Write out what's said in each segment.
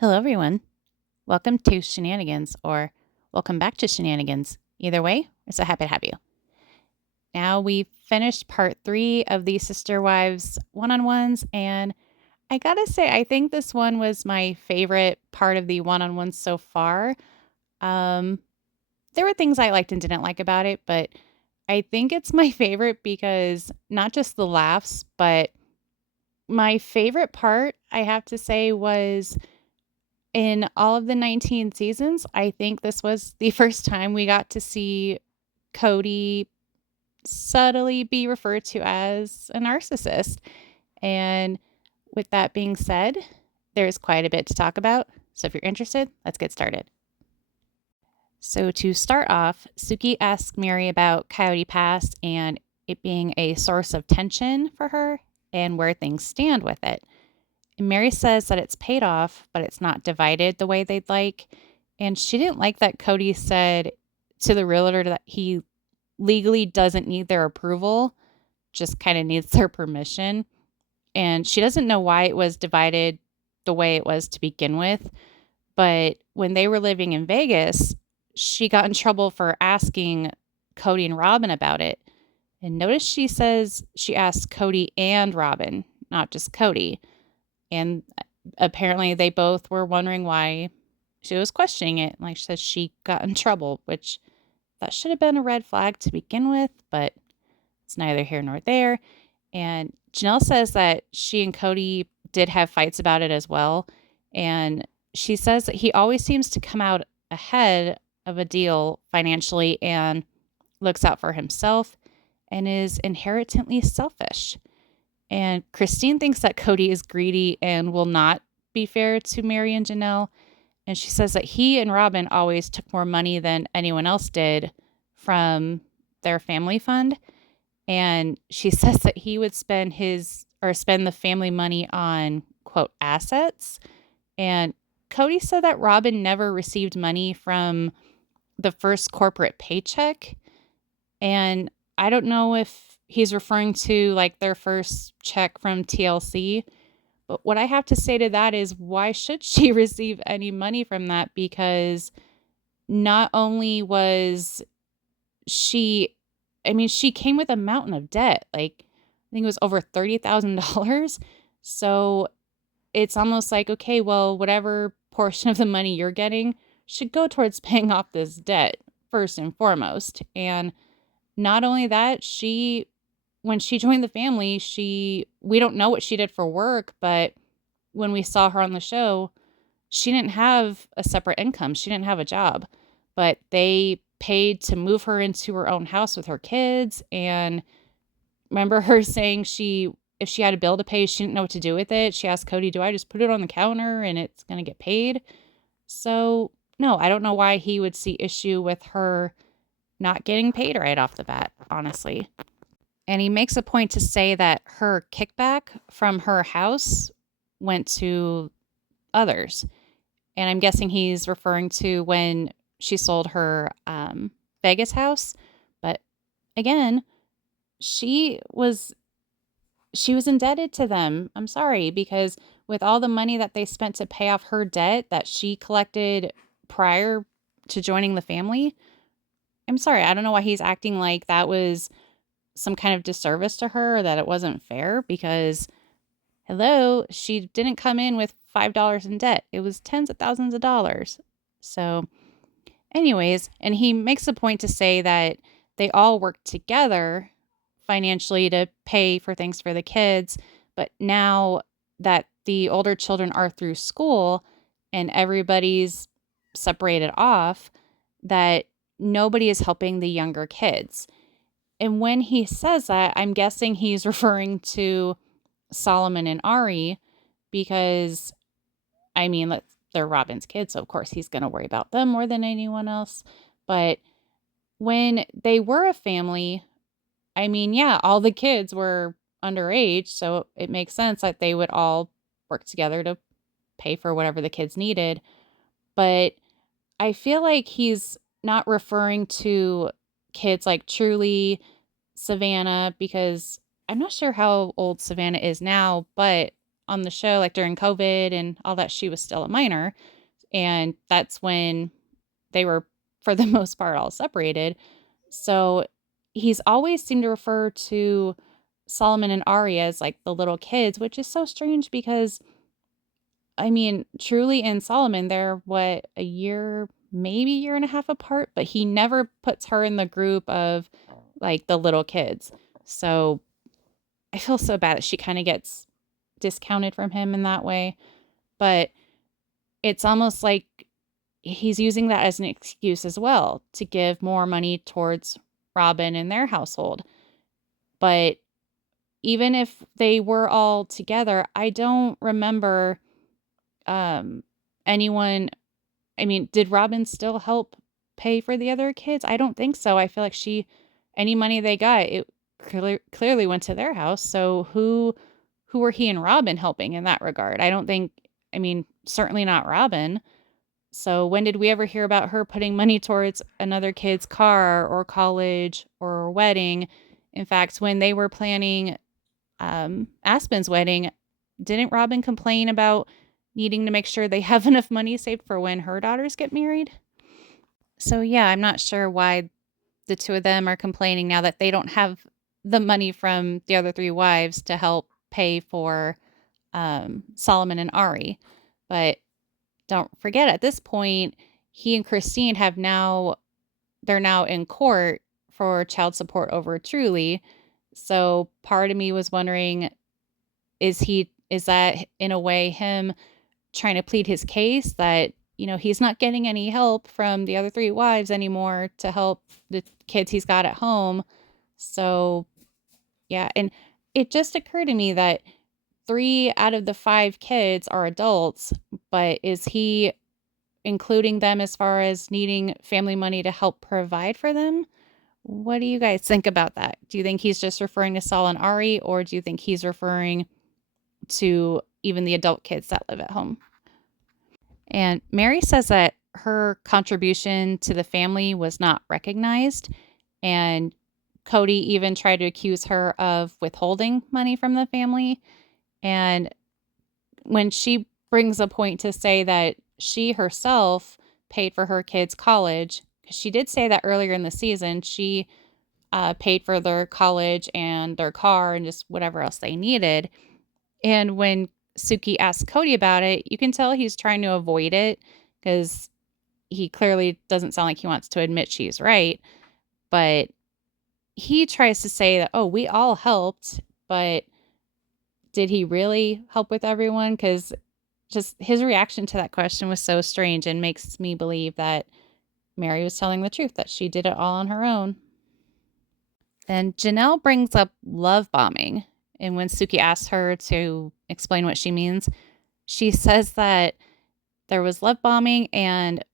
Hello, everyone. Welcome to Shenanigans, or welcome back to Shenanigans. Either way, we're so happy to have you. Now we finished part 3 of the Sister Wives one on ones, and I gotta say, I think this one was my favorite part of the one on ones so far. Um, there were things I liked and didn't like about it, but I think it's my favorite because not just the laughs, but my favorite part, I have to say, was in all of the 19 seasons, I think this was the first time we got to see Cody subtly be referred to as a narcissist. And with that being said, there's quite a bit to talk about. So if you're interested, let's get started. So to start off, Suki asks Mary about Coyote Pass and it being a source of tension for her and where things stand with it. And Mary says that it's paid off, but it's not divided the way they'd like. And she didn't like that Cody said to the realtor that he legally doesn't need their approval, just kind of needs their permission. And she doesn't know why it was divided the way it was to begin with. But when they were living in Vegas, she got in trouble for asking Cody and Robin about it. And notice she says she asked Cody and Robin, not just Cody. And apparently they both were wondering why she was questioning it. Like she says, she got in trouble, which that should have been a red flag to begin with, but it's neither here nor there. And Janelle says that she and Cody did have fights about it as well. And she says that he always seems to come out ahead of a deal financially and looks out for himself and is inherently selfish. And Christine thinks that Cody is greedy and will not be fair to Mary and Janelle. And she says that he and Robin always took more money than anyone else did from their family fund. And she says that he would spend spend the family money on quote assets. And Cody said that Robin never received money from the first corporate paycheck. And I don't know if he's referring to like their first check from TLC. But what I have to say to that is, why should she receive any money from that? Because not only was she, I mean, she came with a mountain of debt. Like, I think it was over $30,000. So it's almost like, okay, well, whatever portion of the money you're getting should go towards paying off this debt first and foremost. And not only that, when she joined the family, we don't know what she did for work, but when we saw her on the show, she didn't have a separate income. She didn't have a job, but they paid to move her into her own house with her kids. And remember her saying if she had a bill to pay, she didn't know what to do with it. She asked Cody, do I just put it on the counter and it's going to get paid? So no, I don't know why he would see issue with her not getting paid right off the bat, honestly. And he makes a point to say that her kickback from her house went to others. And I'm guessing he's referring to when she sold her Vegas house. But again, she was she was indebted to them. I'm sorry, because with all the money that they spent to pay off her debt that she collected prior to joining the family, I'm sorry, I don't know why he's acting like that was some kind of disservice to her or that it wasn't fair because hello, she didn't come in with $5 in debt. It was tens of thousands of dollars. So, anyways, and he makes a point to say that they all work together financially to pay for things for the kids. But now that the older children are through school and everybody's separated off, that nobody is helping the younger kids. And when he says that, I'm guessing he's referring to Solomon and Ari because, I mean, they're Robin's kids, so of course he's going to worry about them more than anyone else. But when they were a family, I mean, yeah, all the kids were underage, so it makes sense that they would all work together to pay for whatever the kids needed. But I feel like he's not referring to kids like Truly, Savannah, because I'm not sure how old Savannah is now, but on the show, like during COVID and all that, she was still a minor. And that's when they were, for the most part, all separated. So he's always seemed to refer to Solomon and Ari as like the little kids, which is so strange because, I mean, Truly and Solomon, they're what, a year, maybe year and a half apart, but he never puts her in the group of like the little kids. So I feel so bad that she kind of gets discounted from him in that way. But it's almost like he's using that as an excuse as well to give more money towards Robin and their household. But even if they were all together, I don't remember anyone. I mean, did Robin still help pay for the other kids? I don't think so. I feel like any money they got, it clearly went to their house. So who were he and Robin helping in that regard? I don't think, I mean, certainly not Robin. So when did we ever hear about her putting money towards another kid's car or college or wedding? In fact, when they were planning Aspen's wedding, didn't Robin complain about needing to make sure they have enough money saved for when her daughters get married? So yeah, I'm not sure why the two of them are complaining now that they don't have the money from the other three wives to help pay for Solomon and Ari. But don't forget, at this point, he and Christine they're now in court for child support over Truly. So part of me was wondering, is that in a way him trying to plead his case that, he's not getting any help from the other three wives anymore to help the kids he's got at home. So yeah, and it just occurred to me that 3 out of the 5 kids are adults, but is he including them as far as needing family money to help provide for them? What do you guys think about that? Do you think he's just referring to Saul and Ari, or do you think he's referring to even the adult kids that live at home? And Mary says that her contribution to the family was not recognized, and Cody even tried to accuse her of withholding money from the family. And when she brings a point to say that she herself paid for her kids' college, because she did say that earlier in the season, she paid for their college and their car and just whatever else they needed. And when Suki asks Cody about it, you can tell he's trying to avoid it because he clearly doesn't sound like he wants to admit she's right. But he tries to say that, oh, we all helped, but did he really help with everyone? Because just his reaction to that question was so strange and makes me believe that Mary was telling the truth, that she did it all on her own. Then Janelle brings up love bombing. And when Suki asks her to explain what she means, she says that there was love bombing, and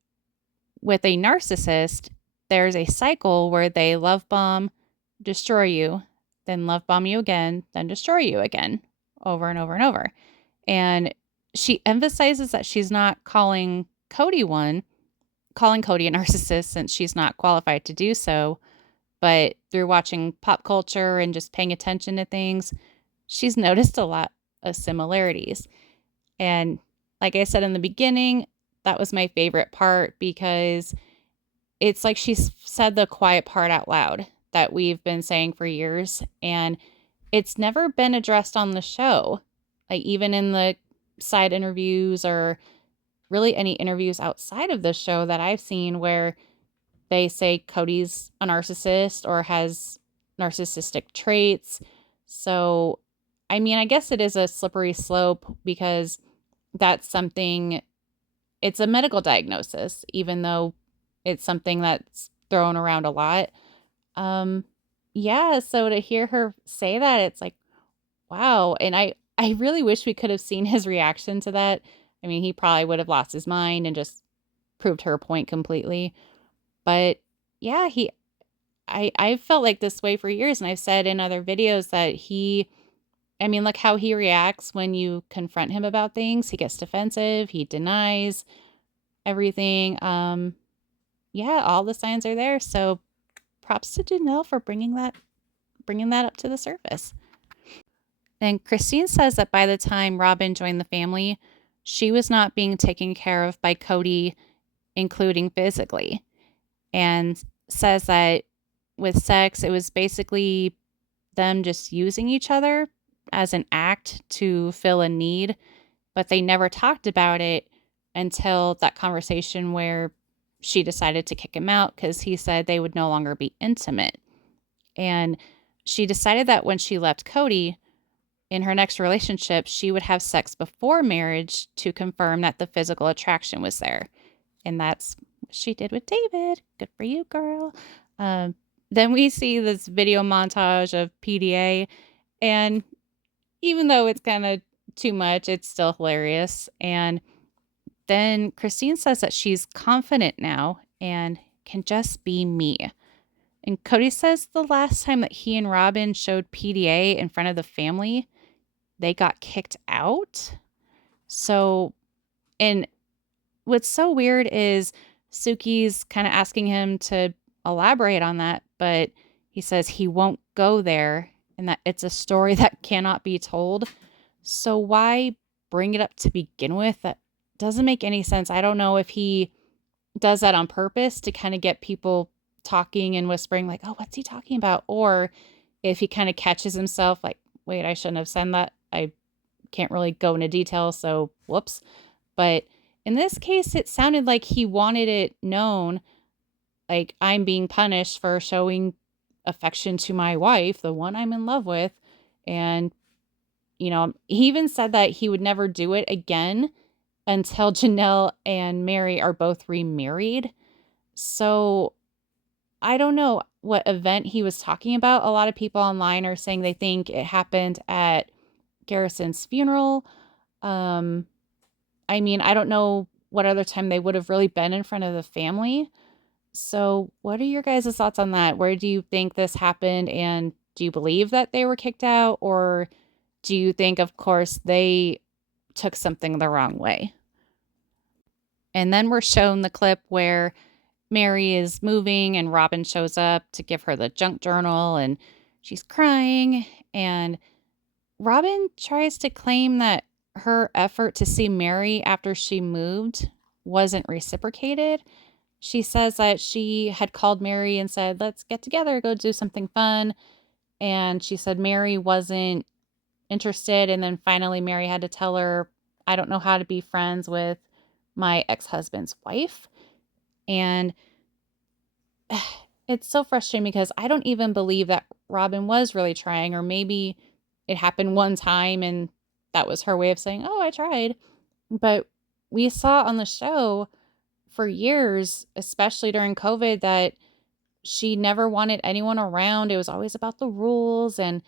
with a narcissist, there's a cycle where they love bomb, destroy you, then love bomb you again, then destroy you again, over and over and over. And she emphasizes that she's not calling Cody a narcissist since she's not qualified to do so. But through watching pop culture and just paying attention to things, she's noticed a lot of similarities. And like I said in the beginning, that was my favorite part because it's like she's said the quiet part out loud that we've been saying for years. And it's never been addressed on the show, like even in the side interviews or really any interviews outside of the show that I've seen where they say Cody's a narcissist or has narcissistic traits. So, I mean, I guess it is a slippery slope because that's something, it's a medical diagnosis, even though it's something that's thrown around a lot. Yeah, so to hear her say that, it's like, wow. And I really wish we could have seen his reaction to that. I mean, he probably would have lost his mind and just proved her point completely. But yeah, I've felt like this way for years, and I've said in other videos that I mean, look how he reacts when you confront him about things. He gets defensive, he denies everything. Yeah, all the signs are there. So props to Janelle for bringing that up to the surface. Then Christine says that by the time Robin joined the family, she was not being taken care of by Cody, including physically, and says that with sex, it was basically them just using each other as an act to fill a need, but they never talked about it until that conversation where she decided to kick him out because he said they would no longer be intimate. And she decided that when she left Cody, in her next relationship, she would have sex before marriage to confirm that the physical attraction was there. And that's what she did with David. Good for you, girl. Um, then we see this video montage of PDA. And even though it's kind of too much, it's still hilarious. And then Christine says that she's confident now and can just be me. And Cody says the last time that he and Robin showed PDA in front of the family, they got kicked out. So, and what's so weird is Suki's kind of asking him to elaborate on that, but he says he won't go there and that it's a story that cannot be told. So why bring it up to begin with? That doesn't make any sense. I don't know if he does that on purpose to kind of get people talking and whispering like, oh, what's he talking about? Or if he kind of catches himself like, wait, I shouldn't have said that. I can't really go into detail, so whoops. But in this case, it sounded like he wanted it known, like I'm being punished for showing affection to my wife, the one I'm in love with. And, he even said that he would never do it again until Janelle and Mary are both remarried. So I don't know what event he was talking about. A lot of people online are saying they think it happened at Garrison's funeral. I don't know what other time they would have really been in front of the family. So, what are your guys' thoughts on that? Where do you think this happened? And do you believe that they were kicked out? Or do you think, of course, they took something the wrong way? And then we're shown the clip where Mary is moving and Robin shows up to give her the junk journal and she's crying. And Robin tries to claim that her effort to see Mary after she moved wasn't reciprocated. She says that she had called Mary and said, let's get together, go do something fun. And she said Mary wasn't interested. And then finally, Mary had to tell her, I don't know how to be friends with my ex-husband's wife. And it's so frustrating because I don't even believe that Robin was really trying, or maybe it happened one time and that was her way of saying, oh, I tried. But we saw on the show for years, especially during COVID, that she never wanted anyone around. It was always about the rules. And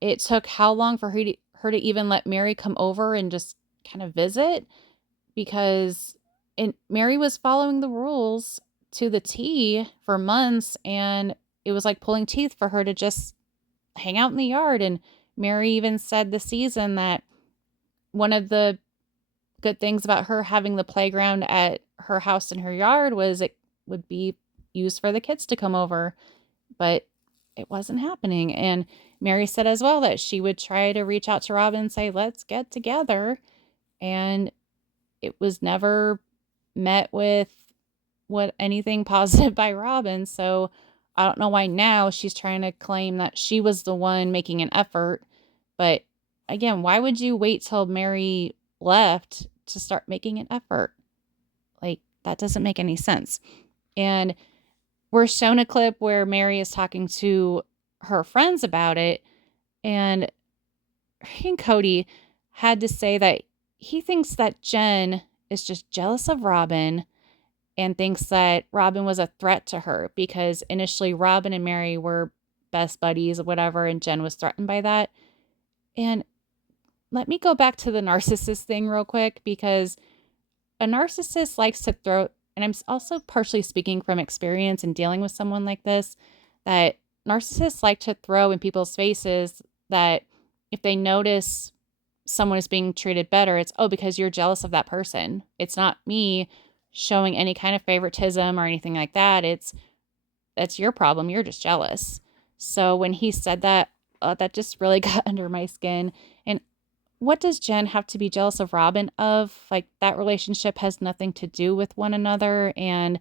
it took how long for her to even let Mary come over and just kind of visit? Because Mary was following the rules to the T for months, and it was like pulling teeth for her to just hang out in the yard. And Mary even said this season that one of the good things about her having the playground at her house in her yard was it would be used for the kids to come over, but it wasn't happening. And Mary said as well that she would try to reach out to Robin and say, let's get together. And it was never met with anything positive by Robin. So I don't know why now she's trying to claim that she was the one making an effort. But again, why would you wait till Mary left to start making an effort? Like, that doesn't make any sense. And we're shown a clip where Mary is talking to her friends about it. And he and Cody had to say that he thinks that Jen is just jealous of Robin and thinks that Robin was a threat to her because initially Robin and Mary were best buddies or whatever, and Jen was threatened by that. And let me go back to the narcissist thing real quick, because a narcissist likes to throw, and I'm also partially speaking from experience in dealing with someone like this, that narcissists like to throw in people's faces that if they notice someone is being treated better, it's, oh, because you're jealous of that person. It's not me showing any kind of favoritism or anything like that. That's your problem. You're just jealous. So when he said that, that just really got under my skin. And what does Jen have to be jealous of Robin of? Like, that relationship has nothing to do with one another. And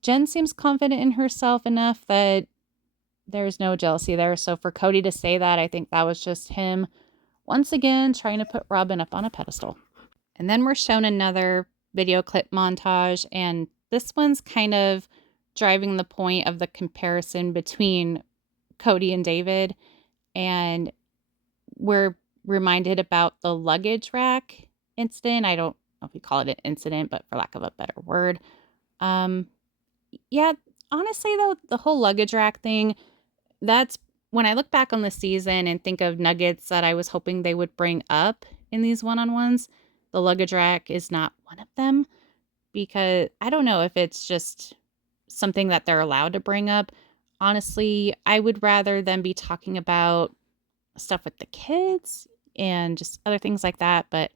Jen seems confident in herself enough that there's no jealousy there. So for Cody to say that, I think that was just him once again trying to put Robin up on a pedestal. And then we're shown another video clip montage, and this one's kind of driving the point of the comparison between Cody and David. And we're reminded about the luggage rack incident. I don't know if you call it an incident, but for lack of a better word. Yeah, honestly, though, the whole luggage rack thing, that's when I look back on the season and think of nuggets that I was hoping they would bring up in these one-on-ones, the luggage rack is not one of them, because I don't know if it's just something that they're allowed to bring up. Honestly, I would rather them be talking about stuff with the kids and just other things like that. But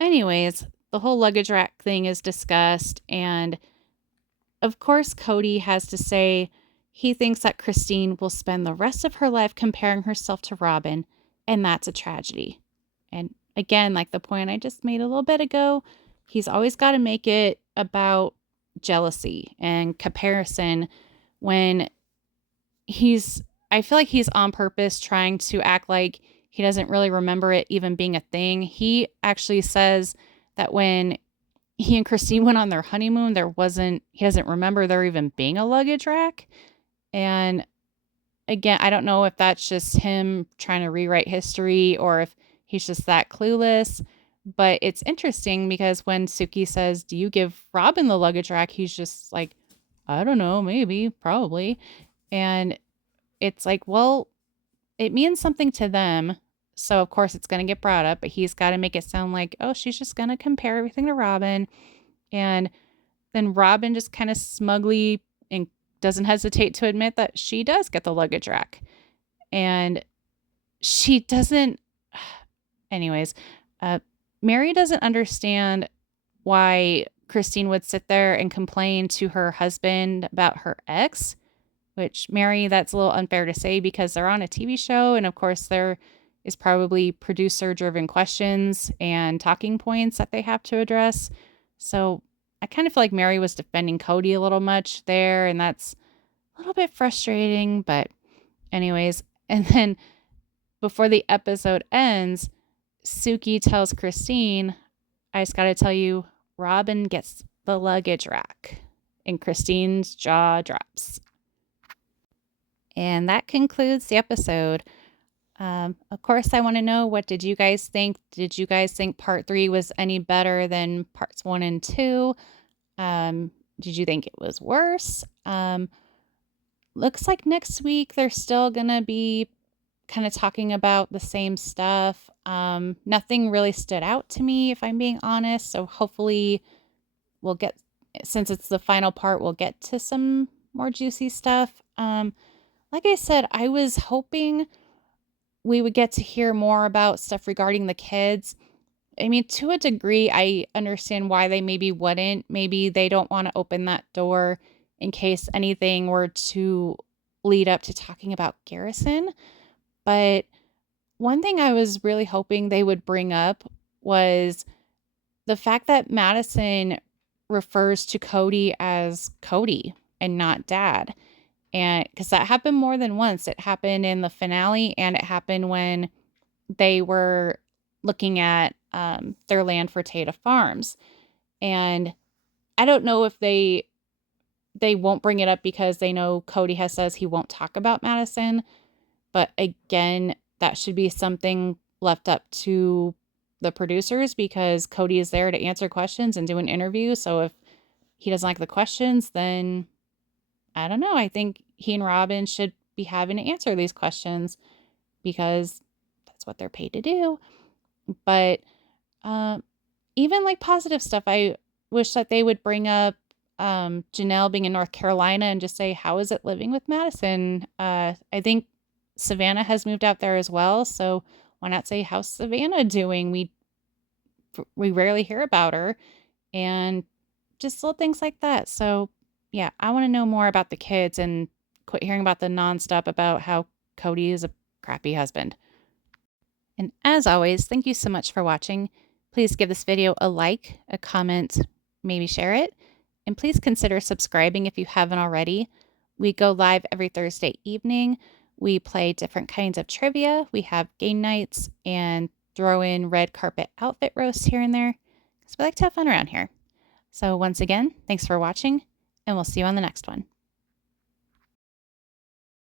anyways, the whole luggage rack thing is discussed, and of course, Cody has to say he thinks that Christine will spend the rest of her life comparing herself to Robin, and that's a tragedy. And again, like the point I just made a little bit ago, he's always got to make it about jealousy and comparison when I feel like he's on purpose trying to act like he doesn't really remember it even being a thing. He actually says that when he and Christine went on their honeymoon, he doesn't remember there even being a luggage rack. And again, I don't know if that's just him trying to rewrite history or if he's just that clueless. But it's interesting because when Suki says, "Do you give Robin the luggage rack?" he's just like, "I don't know, maybe, probably." And it's like, well, it means something to them. So, of course, it's going to get brought up, but he's got to make it sound like, oh, she's just going to compare everything to Robin. And then Robin just kind of smugly and doesn't hesitate to admit that she does get the luggage rack. And she doesn't, anyways, Mary doesn't understand why Christine would sit there and complain to her husband about her ex, which Mary, that's a little unfair to say because they're on a TV show. And of course, there is probably producer driven questions and talking points that they have to address. So I kind of feel like Mary was defending Cody a little much there, and that's a little bit frustrating. But, anyways, and then before the episode ends, Suki tells Christine, I just got to tell you, Robin gets the luggage rack. And Christine's jaw drops. And that concludes the episode. Of course, I want to know, what did you guys think? Did you guys think part 3 was any better than parts 1 and 2? Did you think it was worse? Looks like next week they're still going to be kind of talking about the same stuff. Nothing really stood out to me, if I'm being honest. So hopefully we'll get, since it's the final part, we'll get to some more juicy stuff. Like I said, I was hoping we would get to hear more about stuff regarding the kids. I mean, to a degree, I understand why they maybe wouldn't. Maybe they don't want to open that door in case anything were to lead up to talking about Garrison. But one thing I was really hoping they would bring up was the fact that Madison refers to Cody as Cody and not Dad. And because that happened more than once. It happened in the finale, and it happened when they were looking at their land for Tata Farms. And I don't know if they won't bring it up because they know Cody has says he won't talk about Madison. But again, that should be something left up to the producers because Cody is there to answer questions and do an interview. So if he doesn't like the questions, then I don't know. I think he and Robin should be having to answer these questions because that's what they're paid to do. But even like positive stuff, I wish that they would bring up Janelle being in North Carolina and just say, how is it living with Madison? I think Savannah has moved out there as well. So why not say, how's Savannah doing? We rarely hear about her, and just little things like that. So yeah, I want to know more about the kids and quit hearing about the nonstop about how Cody is a crappy husband. And as always, thank you so much for watching. Please give this video a like, a comment, maybe share it. And please consider subscribing if you haven't already. We go live every Thursday evening. We play different kinds of trivia. We have game nights and throw in red carpet outfit roasts here and there, because we like to have fun around here. So once again, thanks for watching, and we'll see you on the next one.